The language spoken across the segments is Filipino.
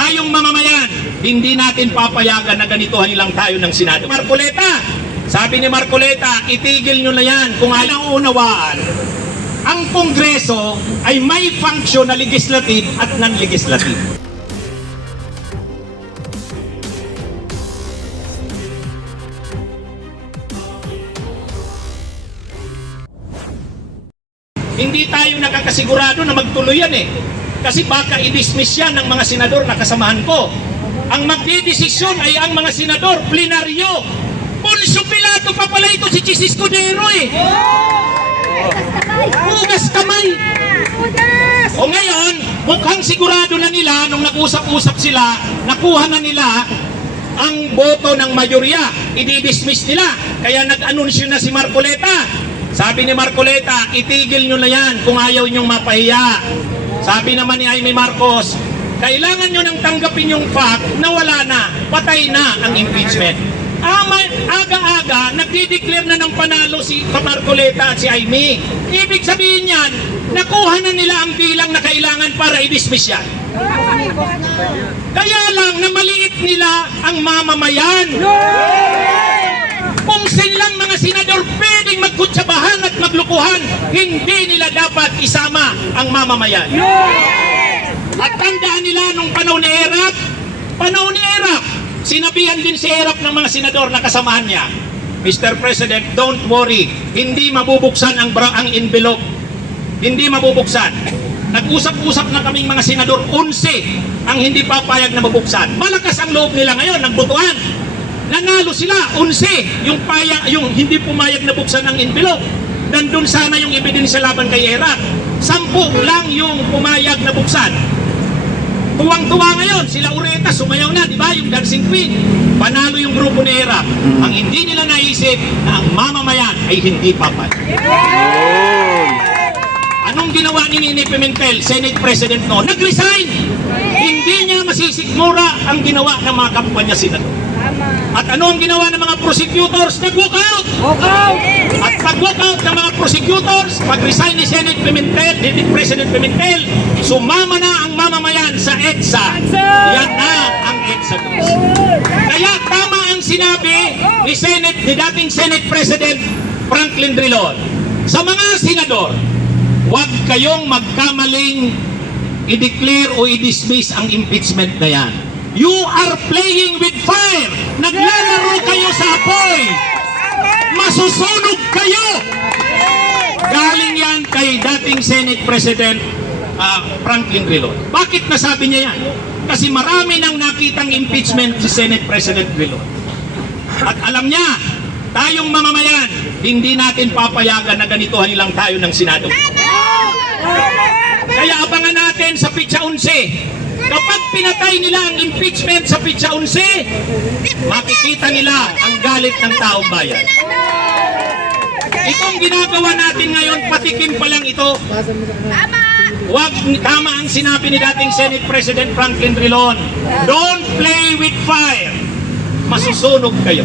Tayong mamamayan, hindi natin papayagan na ganituhan lang tayo ng Senado. Marcoleta, sabi ni Marcoleta, itigil nyo na yan kung alang unawaan. Ang Kongreso ay may function na legislative at non-legislative. Hindi tayo nakakasigurado na magtuloy yan eh. Kasi baka i-dismiss yan ng mga senador na kasamahan ko. Ang magdidesisyon ay ang mga senador, plenaryo. Poncio Pilato pa pala ito si Chis Escudero eh. Hugas kamay. O ngayon, mukhang sigurado na nila, nung nag-usap-usap sila, nakuha na nila ang boto ng mayorya. I-dismiss nila. Kaya nag-anunsyo na si Marcoleta. Sabi ni Marcoleta, itigil nyo na yan kung ayaw nyong mapahiya. Sabi naman ni Jaime Marcos, kailangan nyo nang tanggapin yung fact na wala na, patay na ang impeachment. Aga-aga, nagdi-declare na ng panalo si Marcoleta at si Jaime. Ibig sabihin yan, nakuha na nila ang bilang na kailangan para i-dismiss yan. Kaya lang na maliit nila ang mamamayan. Kung silang mga senador pwedeng magkutsabahan at maglukuhan, hindi nila dapat isama ang mamamayan. At tandaan nila nung panahon ni Erap, sinabihan din si Erap ng mga senador na kasamahan niya, Mr. President, don't worry, hindi mabubuksan ang envelope. Hindi mabubuksan. Nag-usap-usap na kaming mga senador, 11 ang hindi papayag na mabuksan. Malakas ang loob nila ngayon, nagbutuan. Nanalo sila, 11 yung hindi pumayag na buksan ng envelope. Nandun sana yung ebidensya laban kay Erap. 10 lang yung pumayag na buksan. Tuwang-tuwa ngayon, sila Ureta, sumayaw na, di ba? Yung Dancing Queen. Panalo yung grupo ni Erap. Ang hindi nila naisip na ang mamamayan ay hindi papayag. Anong ginawa ni Nini Pimentel, Senate President no? Nag-resign! Hindi niya masisikmura ang ginawa ng mga kampanya senador. At ano ang ginawa ng mga prosecutors? Nag-walk out! At pag-walk out ng mga prosecutors, pag-resign ni Senate Pimentel, ni President Pimentel, sumama na ang mamamayan sa EDSA. Yan na ang EDSA. Kaya tama ang sinabi ni dating Senate President Franklin Drilon. Sa mga senador, huwag kayong magkamaling i-declare o i-dismiss ang impeachment na yan. You are playing with fire. Naglalaro kayo sa apoy. Masusunog kayo. Galing yan kay dating Senate President Franklin Drilon. Bakit nasabi niya yan? Kasi marami nang nakitang impeachment si Senate President Drilon. At alam niya, tayong mamamayan, hindi natin papayagan na ganituhan lang tayo ng Senado. Kaya abangan natin sa Pitsa 11. Kapag pinatay nila ang impeachment sa Pitsa 11, makikita nila ang galit ng taong bayan. Itong ginagawa natin ngayon, patikim pa lang ito. Tama ang sinabi ni dating Senate President Franklin Drilon. Don't play with fire. Masusunog kayo.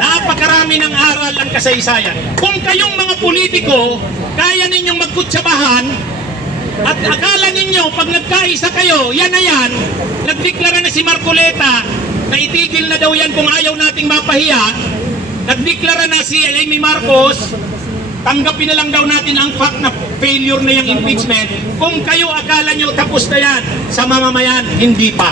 Napakarami ng aral ang kasaysayan. Kung kayong mga politiko, kaya ninyong magkutsabahan, at akala ninyo, pag nagkaisa kayo, yan na yan, nagdeklara na si Marcoleta na itigil na daw yan kung ayaw nating mapahiya, nagdeklara na si Jaime Marcos, tanggapin na lang daw natin ang fact na failure na yung impeachment. Kung kayo akala nyo tapos na yan, sa mamamayan, hindi pa.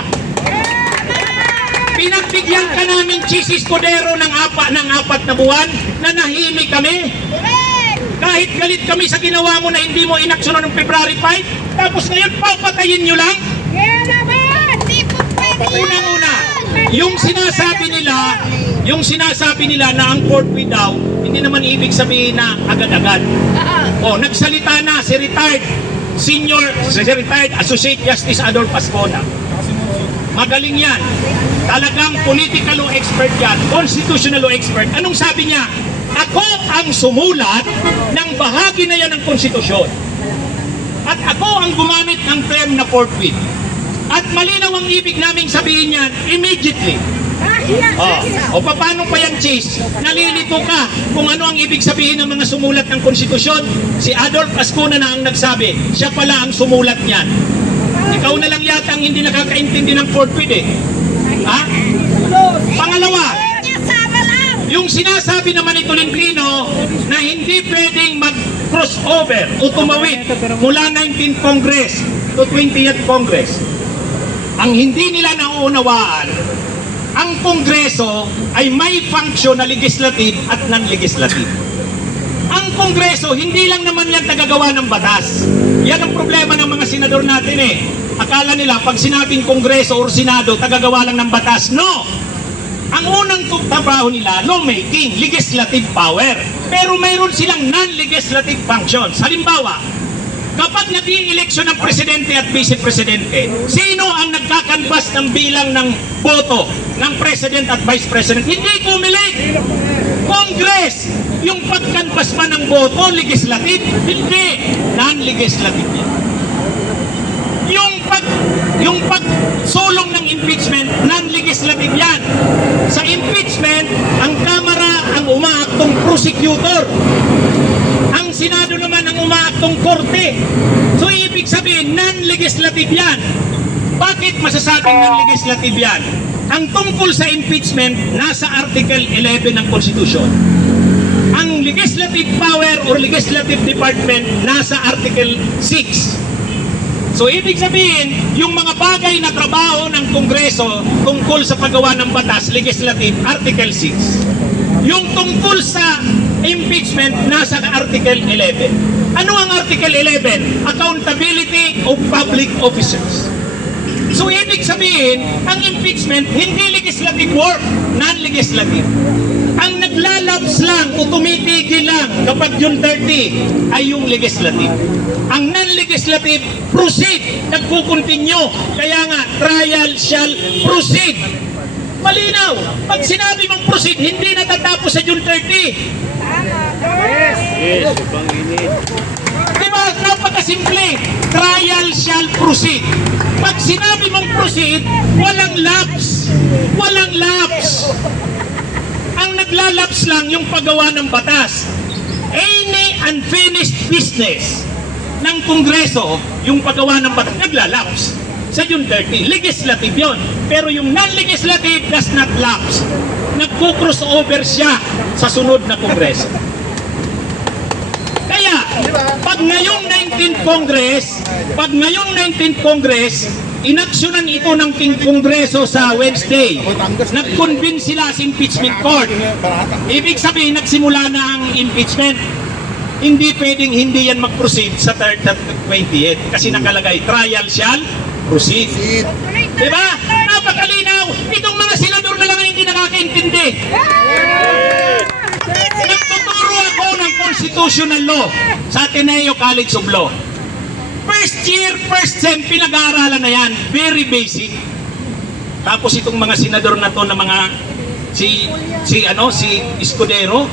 Pinagbigyan ka namin Chis Escudero ng 4 na buwan na nahimik kami. Kahit galit kami sa ginawa mo na hindi mo inaksyonan ng February 5, tapos ngayon papatayin nyo lang? Unang-una, yung sinasabi nila na ang court daw, hindi naman ibig sabihin na agad-agad. Nagsalita na si retired Associate Justice Adolf Ascona. Magaling yan. Talagang political law expert yan, constitutional law expert. Anong sabi niya? Ako ang sumulat ng bahagi na yan ng konstitusyon. At ako ang gumamit ng term na forthwith. At malinaw ang ibig naming sabihin yan, immediately. Paano pa yan, Chis? Nalilito ka kung ano ang ibig sabihin ng mga sumulat ng konstitusyon. Si Adolf Ascona na ang nagsabi, siya pala ang sumulat niyan. Ikaw na lang yata ang hindi nakakaintindi ng forfeit eh. Ha? Pangalawa, yung sinasabi naman ni Tolentino na hindi pwedeng mag-crossover o tumawid mula 19th Congress to 20th Congress. Ang hindi nila nauunawaan, ang Kongreso ay may function na legislative at non-legislative. Ang Kongreso, hindi lang naman yan tagagawa ng batas. Yan ang problema ng mga senador natin eh. Akala nila pag sinabing Kongreso or Senado, tagagawa lang ng batas. No! Ang unang trabaho nila, lawmaking, legislative power. Pero mayroon silang non-legislative functions. Halimbawa, kapag nag-i-eleksyon ng presidente at vice-presidente, sino ang nagkakanvas ng bilang ng boto ng president at vice-president? Hindi Comelec. Congress. Yung pagkanvas pa ng boto, legislative? Hindi. Non-legislative yan. Yung pagsulong ng impeachment, non-legislative yan. Sa impeachment, ang Kamara ang umaaktong prosecutor. Ang Senado naman ang umaaktong korte. So ibig sabihin, non-legislative yan. Bakit masasabing non-legislative yan? Ang tungkol sa impeachment, nasa Article 11 ng Constitution. Ang legislative power or legislative department, nasa Article 6. So ibig sabihin, yung mga bagay na trabaho ng Kongreso tungkol sa paggawa ng batas, legislative, Article 6. Yung tungkol sa impeachment, nasa Article 11. Ano ang Article 11? Accountability of public officers. So ibig sabihin, ang impeachment, hindi legislative work, non-legislative. Ang naglalabs lang o tumitigil lang kapag June 30 ay yung legislative. Ang non-legislative, proceed, nagkukontinue. Kaya nga, trial shall proceed. Malinaw, pag sinabi mong proceed, hindi natatapos sa June 30. Yes, Panginoon. Diba, napakasimple, trial shall proceed. Pag sinabi mong proceed, walang lapse. Walang lapse. Ang naglalaps lang yung paggawa ng batas. Any unfinished business ng Kongreso, yung paggawa ng batas, naglalaps sa June 30. Legislative yon. Pero yung non-legislative does not lapse. Nagko-crossover siya sa sunod na Kongreso. Kaya, pag ngayong 19th Congress, inaksyonan ito ng King Kongreso sa Wednesday. Nag-convince sila sa impeachment court. Ibig sabihin, nagsimula na ang impeachment. Hindi pwedeng hindi yan mag-proceed sa 3rd at 20th kasi nakalagay, trial shall proceed. Diba? Napakalinaw. Itong mga senador na lang ang hindi nakakaintindi. Nagtuturo ako ng constitutional law sa Ateneo College of Law. First year, first sem, pinag-aaralan na yan. Very basic. Tapos itong mga senador na to na mga si Escudero,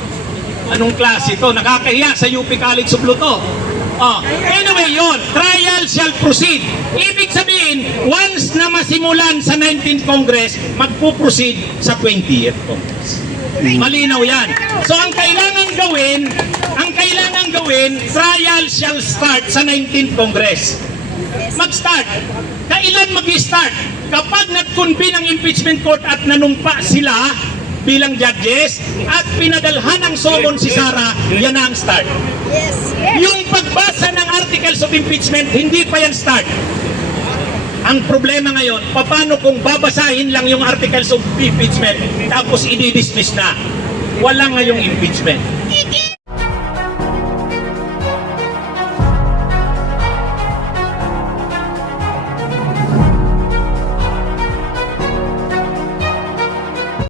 anong klase to? Nakakahiya sa UP College of Law to. Anyway, yon, trial shall proceed. Ibig sabihin, once na masimulan sa 19th Congress, magpo-proceed sa 20th Congress. Malinaw yan. So ang kailangan gawin, trial shall start sa 19th Congress. Mag-start. Kailan mag-start? Kapag nag-convene ang impeachment court at nanumpa sila bilang judges at pinadalhan ng summon si Sara, yan ang start. Yung pagbasa ng articles of impeachment, hindi pa yan start. Ang problema ngayon, paano kung babasahin lang yung articles of impeachment tapos i-dismiss na? Wala ngayong impeachment.